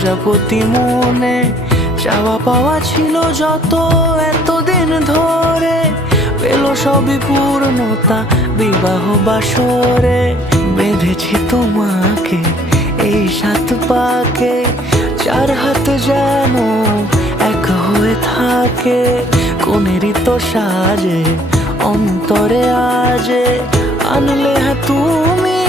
প্রজাপতি মনে চাওয়া পাওয়া ছিল যত এতদিন ধরে, পেল সবই পূর্ণতা বিবাহ বাসরে। বেঁধেছি তোমাকে এই 7 পাকে, 4 হাত যেন এক হয়ে থাকে। কোনেরই তো সাজে অন্তরে আজে আনলে হ্যাঁ তুমি